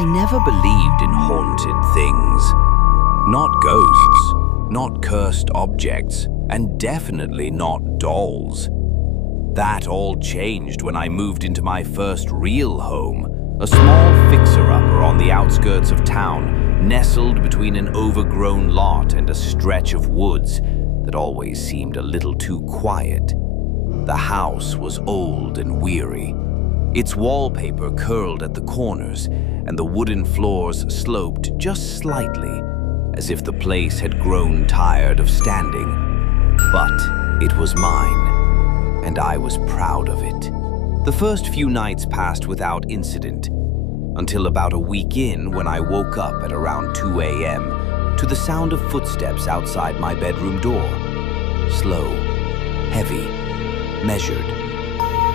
I never believed in haunted things. Not ghosts, not cursed objects, and definitely not dolls. That all changed when I moved into my first real home, a small fixer-upper on the outskirts of town, nestled between an overgrown lot and a stretch of woods that always seemed a little too quiet. The house was old and weary. Its wallpaper curled at the corners, and the wooden floors sloped just slightly, as if the place had grown tired of standing. But it was mine, and I was proud of it. The first few nights passed without incident, until about a week in when I woke up at around 2 a.m. to the sound of footsteps outside my bedroom door. Slow, heavy, measured.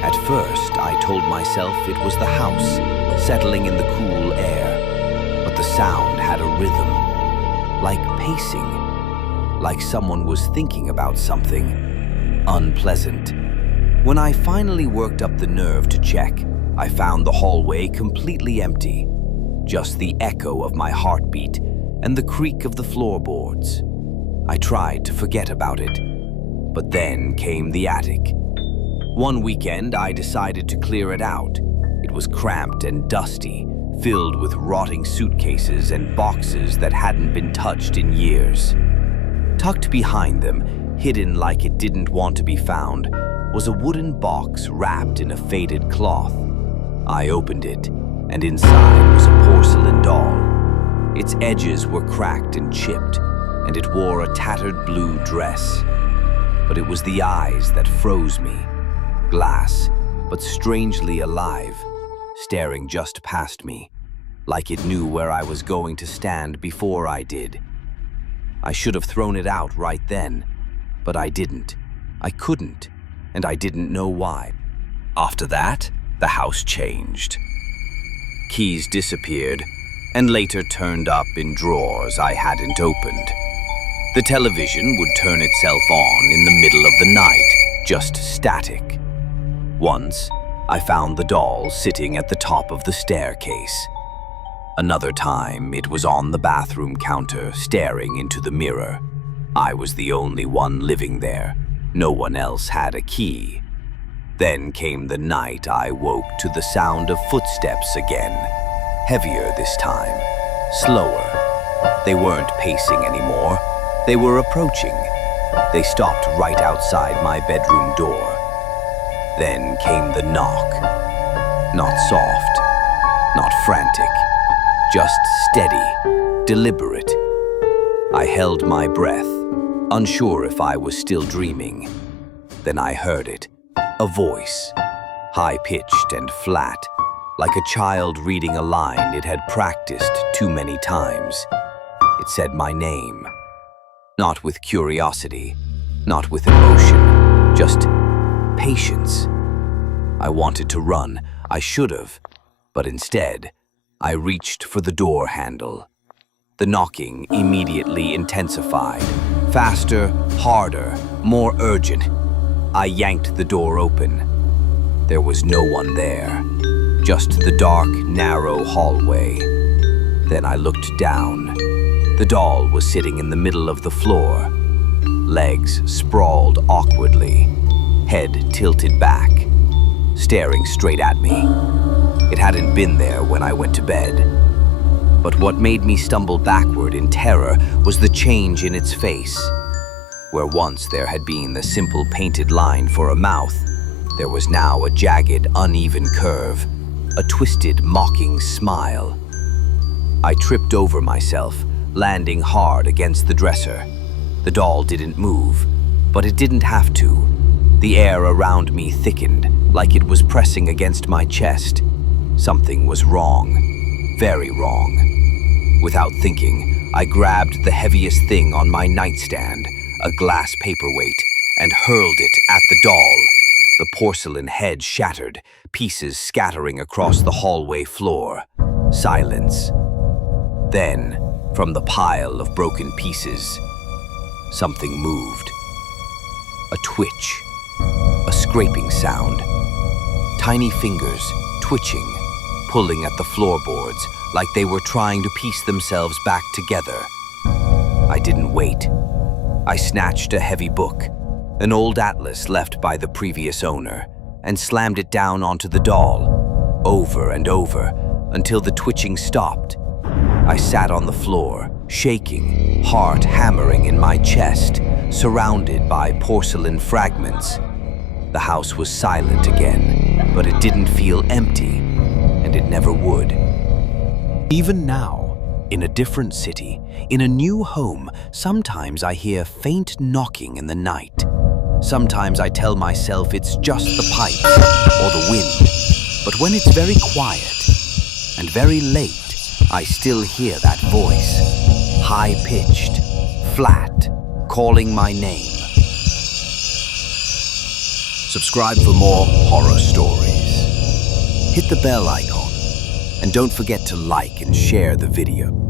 At first, I told myself it was the house, settling in the cool air. But the sound had a rhythm, like pacing, like someone was thinking about something unpleasant. When I finally worked up the nerve to check, I found the hallway completely empty, just the echo of my heartbeat and the creak of the floorboards. I tried to forget about it, but then came the attic. One weekend, I decided to clear it out. It was cramped and dusty, filled with rotting suitcases and boxes that hadn't been touched in years. Tucked behind them, hidden like it didn't want to be found, was a wooden box wrapped in a faded cloth. I opened it, and inside was a porcelain doll. Its edges were cracked and chipped, and it wore a tattered blue dress. But it was the eyes that froze me. Glass, but strangely alive, staring just past me, like it knew where I was going to stand before I did. I should have thrown it out right then, but I didn't. I couldn't, and I didn't know why. After that, the house changed. Keys disappeared, and later turned up in drawers I hadn't opened. The television would turn itself on in the middle of the night, just static. Once, I found the doll sitting at the top of the staircase. Another time, it was on the bathroom counter, staring into the mirror. I was the only one living there. No one else had a key. Then came the night I woke to the sound of footsteps again. Heavier this time, slower. They weren't pacing anymore. They were approaching. They stopped right outside my bedroom door. Then came the knock. Not soft, not frantic, just steady, deliberate. I held my breath, unsure if I was still dreaming. Then I heard it, a voice, high-pitched and flat, like a child reading a line it had practiced too many times. It said my name, not with curiosity, not with emotion, just patience. I wanted to run, I should have, but instead, I reached for the door handle. The knocking immediately intensified, faster, harder, more urgent. I yanked the door open. There was no one there, just the dark, narrow hallway. Then I looked down. The doll was sitting in the middle of the floor, legs sprawled awkwardly, head tilted back, staring straight at me. It hadn't been there when I went to bed. But what made me stumble backward in terror was the change in its face. Where once there had been the simple painted line for a mouth, there was now a jagged, uneven curve, a twisted, mocking smile. I tripped over myself, landing hard against the dresser. The doll didn't move, but it didn't have to. The air around me thickened, like it was pressing against my chest. Something was wrong, very wrong. Without thinking, I grabbed the heaviest thing on my nightstand, a glass paperweight, and hurled it at the doll. The porcelain head shattered, pieces scattering across the hallway floor. Silence. Then, from the pile of broken pieces, something moved. A twitch, a scraping sound. Tiny fingers, twitching, pulling at the floorboards, like they were trying to piece themselves back together. I didn't wait. I snatched a heavy book, an old atlas left by the previous owner, and slammed it down onto the doll, over and over, until the twitching stopped. I sat on the floor, shaking, heart hammering in my chest, surrounded by porcelain fragments. The house was silent again, but it didn't feel empty, and it never would. Even now, in a different city, in a new home, sometimes I hear faint knocking in the night. Sometimes I tell myself it's just the pipes or the wind. But when it's very quiet and very late, I still hear that voice, high-pitched, flat, calling my name. Subscribe for more horror stories. Hit the bell icon, and don't forget to like and share the video.